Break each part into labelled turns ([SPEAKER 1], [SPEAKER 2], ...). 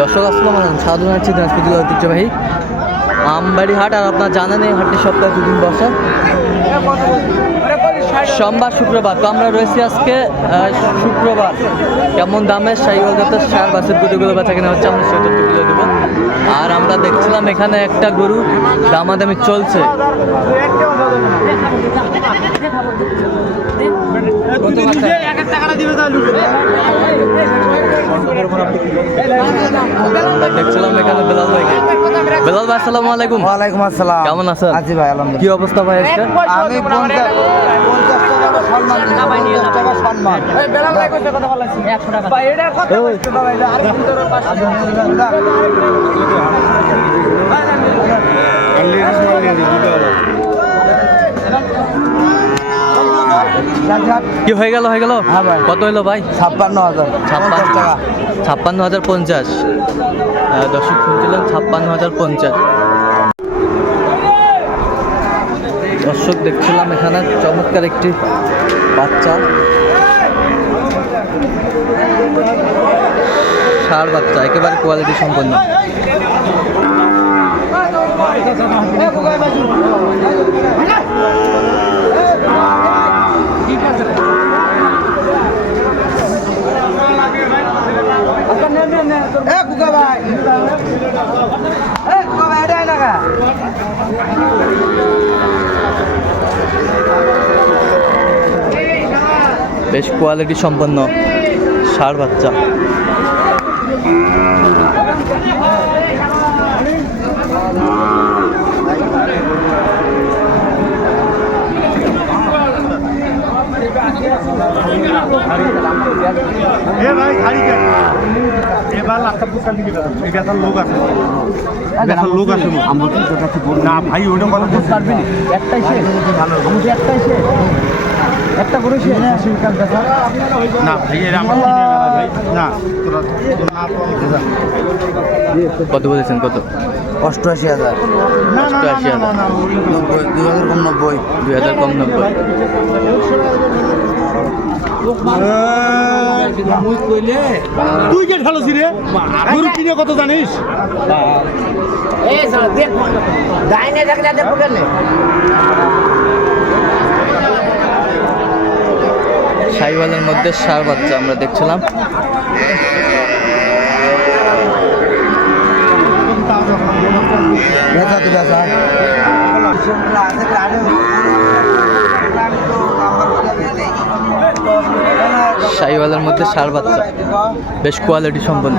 [SPEAKER 1] দর্শক, আসসালাম আলাইকুম। সাধু আছি দিনাজপুর জেলা ঐতিহ্যবাহী আমবাড়ি হাট আর আপনার জানেন এই হাটটি সপ্তাহে দুদিন বসে। সোমবার, শুক্রবার। তো আমরা রয়েছি আজকে শুক্রবার। কেমন দামের সাইকেল যাতে সার বাসেরগুলো বেচা কেনা হচ্ছে, আমরা সেটা দেবো। এখানে একটা গরু দামাদামি চলছে। দেখছিলাম এখানে বেলাল ভাইকে। বেলাল ভাই আসসালামু আলাইকুম।
[SPEAKER 2] ওয়ালাইকুম আসসালাম।
[SPEAKER 1] কেমন আছেন?
[SPEAKER 2] আছি ভাই
[SPEAKER 1] কি অবস্থা ভাই আজকে?
[SPEAKER 2] আমি সম্মান দিচ্ছি, পঞ্চাশ টাকা সম্মান
[SPEAKER 1] কি হয়ে গেল হয়ে গেল
[SPEAKER 2] হ্যাঁ ভাই।
[SPEAKER 1] কত হলো ভাই
[SPEAKER 2] ছাপ্পান্ন হাজার পঞ্চাশ টাকা
[SPEAKER 1] ছাপ্পান্ন হাজার পঞ্চাশ দর্শক শুনছিলেন ছাপ্পান্ন হাজার পঞ্চাশ দর্শক দেখছিলাম এখানে চমৎকার একটি বাচ্চা ষাড় বাচ্চা একেবারে কোয়ালিটি সম্পন্ন
[SPEAKER 2] এ কুকা ভাই এ কুকা ভাই এটা না
[SPEAKER 1] বেশ কোয়ালিটি সম্পন্ন ষাড় বাচ্চা।
[SPEAKER 3] বেতার লোক আছে। লোক আছে। না ভাই ওটা কথা
[SPEAKER 2] একটাই সে ভালো। একটাই সে একটা করে
[SPEAKER 3] না ভাই এর আমার না
[SPEAKER 1] কত বলেছেন কত
[SPEAKER 2] অষ্টআশি হাজার
[SPEAKER 1] অষ্টআশি
[SPEAKER 2] নব্বই দুই হাজার কম নব্বই
[SPEAKER 1] দুই হাজার কম নব্বই
[SPEAKER 3] তুই কে ঢালো রে গরু কিনে কত জানিস
[SPEAKER 2] ডাইনে কেন
[SPEAKER 1] সাইওয়ালের মধ্যে সার বাচ্চা আমরা দেখছিলাম। সাইওয়ালের মধ্যে সার বাচ্চা। বেশ কোয়ালিটি সম্পন্ন।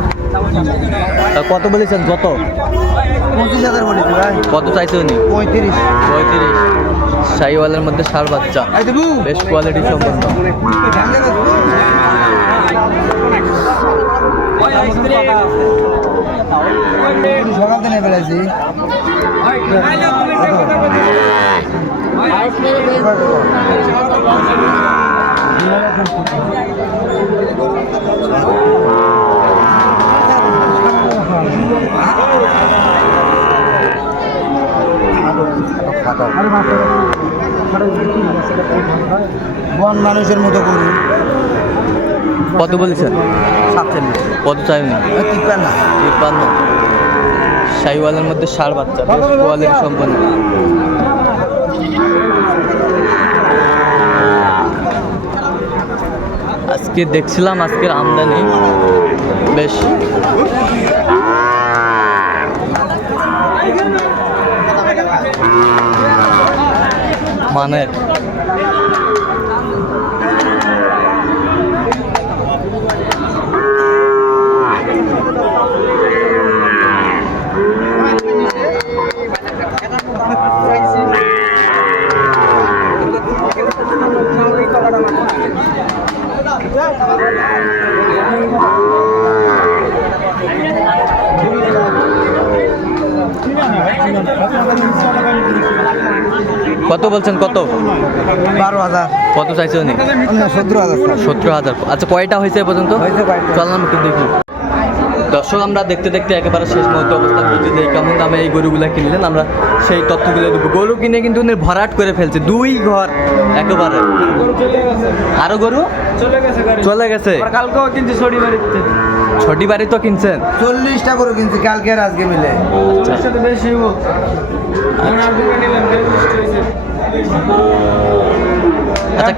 [SPEAKER 1] কত বলেছেন? যত?
[SPEAKER 2] পঁচিশ হাজার বলেছি ভাই।
[SPEAKER 1] কত চাইছে উনি?
[SPEAKER 2] পঁয়ত্রিশ।
[SPEAKER 1] পঁয়ত্রিশ। সাইওয়ালের মধ্যে সার বাচ্চা। বেশ কোয়ালিটি সম্পন্ন।
[SPEAKER 2] সকাল দিনে বেড়েছি বন মানুষের মতো করি
[SPEAKER 1] কত বলেছেন?
[SPEAKER 2] সাতচল্লিশ
[SPEAKER 1] কত চাই উনি
[SPEAKER 2] তিপ্পান্ন।
[SPEAKER 1] তিপ্পান্ন সাইওয়ালের মধ্যে ষাড় বাচ্চা, বেশ সম্পন্ন। আজকে দেখছিলাম, আজকের আমদানি বেশ মানের কত বলছেন কত?
[SPEAKER 2] বারো হাজার।
[SPEAKER 1] কত চাইছে উনি?
[SPEAKER 2] সতেরো হাজার
[SPEAKER 1] সতেরো হাজার। আচ্ছা কয়টা হয়েছে পর্যন্ত? চললাম একটু দেখি। দর্শক আমরা দেখতে দেখতে একেবারে শেষ মুহূর্তে অবস্থান করছি যে কেমন দামে এই গরুগুলো কিনলেন। আমরা সেই তথ্যগুলো দেবো। গরু কিনে কিন্তু উনি ভরাট করে ফেলছে। দুই ঘর একেবারে। আরও গরু? চলে গেছে।
[SPEAKER 2] কালকেও কিন্তু ছড়ি বাড়িতে
[SPEAKER 1] ছোটি বাড়ি তো কিনছেন?
[SPEAKER 2] চল্লিশটা গরু কিনছি কালকে আর আজকে মিলে। বেশি
[SPEAKER 1] আচ্ছা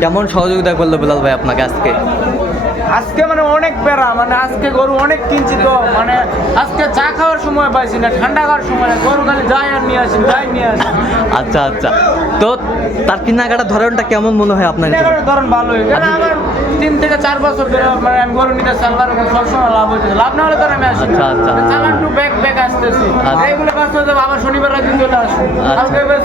[SPEAKER 1] কেমন সহযোগিতা করল বিলাল ভাই আপনাকে আজকে?
[SPEAKER 4] আজকে মানে অনেক প্যারা মানে আজকে গরু অনেক কিনছি তো মানে আজকে চা খাওয়ার সময় পাইছি না ঠান্ডা খাওয়ার সময় গরু খালি যাই আর নিয়ে আসি যাই নিয়ে আসি।
[SPEAKER 1] আচ্ছা আচ্ছা। তো তার কেনাকাটা ধরনটা কেমন মনে হয় আপনার?
[SPEAKER 4] ধরুন ভালোই কারণ আমার তিন থেকে চার বছর ধরে মানে আমি গরু নিতে এখন সবসময় লাভ হইতেছে। লাভ না হলে তো আমি আসি
[SPEAKER 1] আচ্ছা, আচ্ছা।
[SPEAKER 4] চালান টু ব্যাক ব্যাক আসতেছি।
[SPEAKER 1] আচ্ছা।
[SPEAKER 4] এইগুলো কাজ হতে আবার শনিবার রাতে চলে
[SPEAKER 1] আচ্ছা।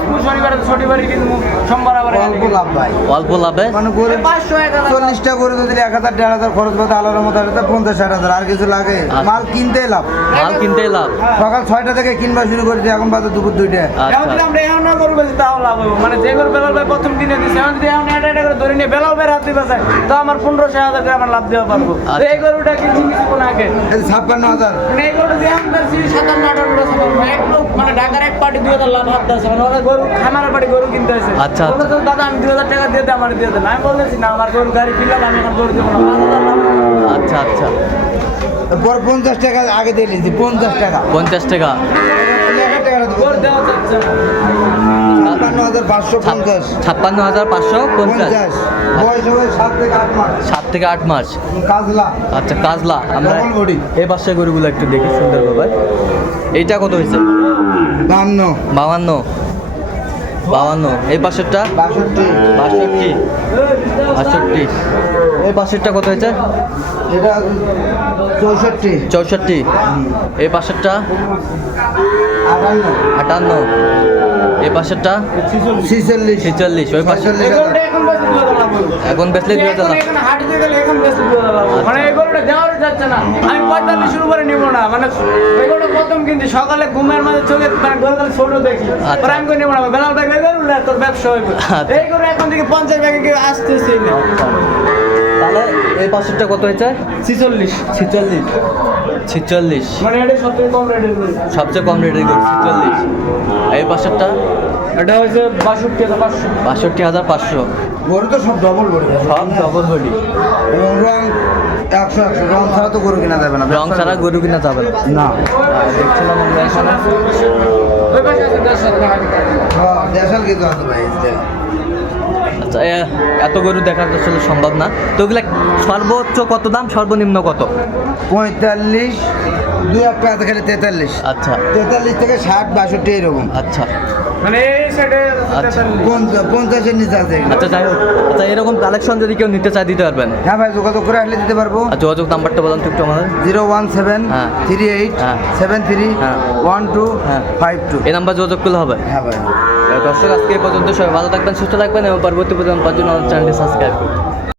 [SPEAKER 4] স্কুল শনিবার শনিবারই কিনবো। সোমবার আবার
[SPEAKER 2] অল্প লাভ ভাই।
[SPEAKER 1] অল্প লাভে?
[SPEAKER 2] মানে গরু
[SPEAKER 4] পাঁচশো এক হাজার
[SPEAKER 2] চল্লিশটা করে তো দিলে এক হাজার দেড় হাজার খরচ করতে আলাদা মতো আসতে পঞ্চাশ ষাট হাজার আর কিছু লাগে? মাল কিনতেই লাভ।
[SPEAKER 1] মাল কিনতেই লাভ।
[SPEAKER 2] সকাল ছয়টা থেকে কিনবা শুরু করেছি এখন বাজে দুপুর দুইটা।
[SPEAKER 4] আমরা এখন না করব তাও লাভ হইব। মানে যে বেলাল ভাই প্রথম কিনে দিচ্ছে এখন যদি এখন এটা এটা করে ধরে নিয়ে বেলাল ভাই হাত দিবে চাই তো আমার পনেরোশো হাজার করে আমার লাভ দেওয়া পারব। তো
[SPEAKER 1] আচ্ছা।
[SPEAKER 4] এই গরুটা কিনছি কিছুক্ষণ আগে।
[SPEAKER 2] ছাপ্পান্ন হাজার।
[SPEAKER 4] মানে এই গরুটা দিয়ে আমি বেশি সাতান্ন বছর এক লোক মানে ঢাকার এক পার্টি দুই হাজার লাভ হাত আছে। মানে ওরা গরু খামারের পার্টি গরু কিনতে আছে
[SPEAKER 1] আচ্ছা,
[SPEAKER 4] দাদা আমি দুই হাজার টাকা দিয়ে দে আমার দিয়ে দেন। আমি বলেছি না আমার গরু গাড়ি ফিরলাম আমি এখন গরু দেবো না। পাঁচ হাজার লাভ
[SPEAKER 1] আচ্ছা আচ্ছা।
[SPEAKER 2] পর পঞ্চাশ টাকা আগে দিয়ে নিয়েছি পঞ্চাশ টাকা।
[SPEAKER 1] পঞ্চাশ টাকা।
[SPEAKER 2] টাকা
[SPEAKER 4] গরু দেওয়া যাচ্ছে
[SPEAKER 2] ছাপ্পান্ন হাজার পাঁচশো পঞ্চাশ। সাত থেকে আট মাস।
[SPEAKER 1] আচ্ছা কাজলা। আমরা। এই পাশে গরুগুলো একটু দেখি সুন্দরভাবে। এইটা কত হয়েছে?
[SPEAKER 2] বান্ন
[SPEAKER 1] বাউান্ন বাউান্ন এই পাশেরটা?
[SPEAKER 2] বাষট্টি।
[SPEAKER 1] বাষট্টি। বাষট্টি। এই পাশেরটা কত হয়েছে?
[SPEAKER 2] এটা চৌষট্টি।
[SPEAKER 1] চৌষট্টি। এই পাশেরটা?
[SPEAKER 2] আটান্ন।
[SPEAKER 1] আটান্ন। এই পাশেরটা?
[SPEAKER 2] ছিচল্লিশ।
[SPEAKER 1] ছেচল্লিশ ওই পাশে।
[SPEAKER 4] এখন
[SPEAKER 1] বেচলে দুই হাজার।
[SPEAKER 4] মানে এই গরুটা দেওয়ারও যাচ্ছে না। আমি পঁয়তাল্লিশ শুরু করে নিবো না। মানে গরুটা প্রথম কিন্তু সকালে ঘুমের মাঝে চোখে মানে গরু খালি ছোট দেখি।
[SPEAKER 1] আচ্ছা।
[SPEAKER 4] পরে আমি করে নিবো না। বেলাল ব্যাগ তোর ব্যবসা হইবে।
[SPEAKER 1] আচ্ছা।
[SPEAKER 4] এই গরু এখন থেকে পঞ্চাশ ব্যাগে না।
[SPEAKER 1] তাহলে এই পাশেরটা কত হয়েছে?
[SPEAKER 4] ছিচল্লিশ।
[SPEAKER 1] ছিচল্লিশ। ছিচল্লিশ।
[SPEAKER 4] মানে
[SPEAKER 1] সবচেয়ে কম রেটের গরু। ছিচল্লিশ। এই পাশেরটা
[SPEAKER 4] এটা হচ্ছে বাষট্টি হাজার পাঁচশো।
[SPEAKER 1] বাষট্টি হাজার পাঁচশো।
[SPEAKER 2] গরু তো সব ডবল গরু।
[SPEAKER 1] সব ডবল বডি
[SPEAKER 2] এবং রং একশো একশো। রং ছাড়া তো গরু কিনা যাবে না।
[SPEAKER 1] রং ছাড়া গরু কিনা যাবে না।
[SPEAKER 2] না।
[SPEAKER 1] দেখছিলাম আমরা এখানে।
[SPEAKER 2] দেশাল আছে ভাই
[SPEAKER 1] এত গরু দেখা তো আসলে সম্ভব না। তো ওগুলা সর্বোচ্চ কত দাম? সর্বনিম্ন কত?
[SPEAKER 2] পঁয়তাল্লিশ দুই এক পাঁচ খালি তেতাল্লিশ।
[SPEAKER 1] আচ্ছা।
[SPEAKER 2] তেতাল্লিশ থেকে ষাট বাষট্টি এরকম।
[SPEAKER 1] আচ্ছা।
[SPEAKER 4] মানে
[SPEAKER 1] আচ্ছা।
[SPEAKER 2] পঞ্চাশ পঞ্চাশের নিচে আছে এগুলো।
[SPEAKER 1] আচ্ছা যাই হোক। আচ্ছা এরকম কালেকশন যদি কেউ নিতে চায় দিতে পারবেন?
[SPEAKER 2] হ্যাঁ ভাই যোগাযোগ করে আসলে দিতে পারব।
[SPEAKER 1] আর যোগাযোগ নাম্বারটা বলেন একটু আমাদের।
[SPEAKER 2] জিরো ওয়ান সেভেন
[SPEAKER 1] হ্যাঁ।
[SPEAKER 2] থ্রি এইট
[SPEAKER 1] হ্যাঁ।
[SPEAKER 2] সেভেন থ্রি
[SPEAKER 1] হ্যাঁ।
[SPEAKER 2] ওয়ান টু
[SPEAKER 1] হ্যাঁ।
[SPEAKER 2] Five two.
[SPEAKER 1] এই নাম্বার যোগাযোগ করলে হবে।
[SPEAKER 2] হ্যাঁ ভাই।
[SPEAKER 1] দর্শক আজকে পর্যন্ত সবাই ভালো থাকবেন সুস্থ থাকবেন এবং পরবর্তী পর্যন্ত চ্যানেলটি সাবস্ক্রাইব করবেন।